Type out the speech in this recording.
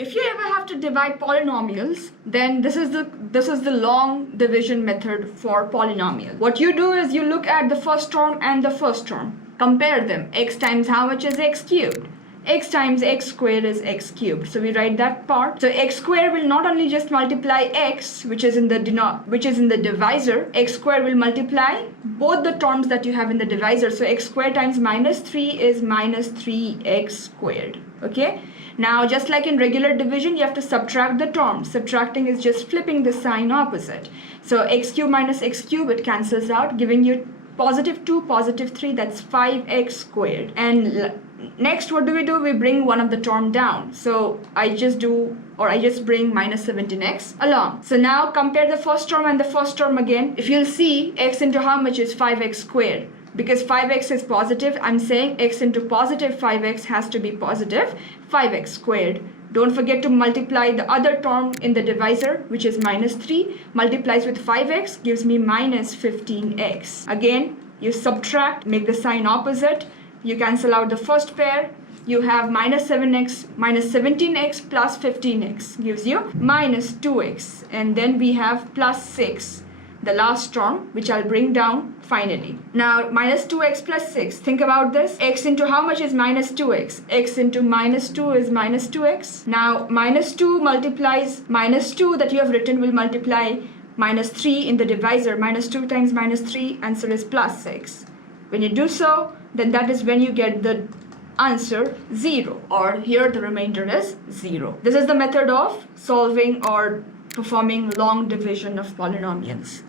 If you ever have to divide polynomials, then this is the long division method for polynomial. What you do is you look at the first term and the first term. Compare them. X times how much is x cubed? X times x squared is x cubed. So we write that part. So x squared will not only just multiply x, which is in the divisor, x squared will multiply both the terms that you have in the divisor. So x squared times minus 3 is minus 3x squared. Okay? Now, just like in regular division, you have to subtract the terms. Subtracting is just flipping the sign opposite. So x cubed minus x cubed, it cancels out, giving you positive 2, positive 3, that's 5x squared. And next, what do? We bring one of the term down. So I just bring minus 17x along. So now compare the first term and the first term again. If you'll see, x into how much is 5x squared? Because 5x is positive, I'm saying x into positive 5x has to be positive 5x squared. Don't forget to multiply the other term in the divisor, which is minus 3, multiplies with 5x, gives me minus 15x. Again, you subtract, make the sign opposite. You cancel out the first pair. You have minus 7x minus 17x plus 15x gives you minus 2x. And then we have plus 6. The last term, which I'll bring down finally. Now, minus 2x plus 6. Think about this. X into how much is minus 2x? X into minus 2 is minus 2x. Now, minus 2 multiplies minus 2 that you have written will multiply minus 3 in the divisor. Minus 2 times minus 3, answer is plus 6. When you do so, then that is when you get the answer 0. Or here the remainder is 0. This is the method of solving or performing long division of polynomials.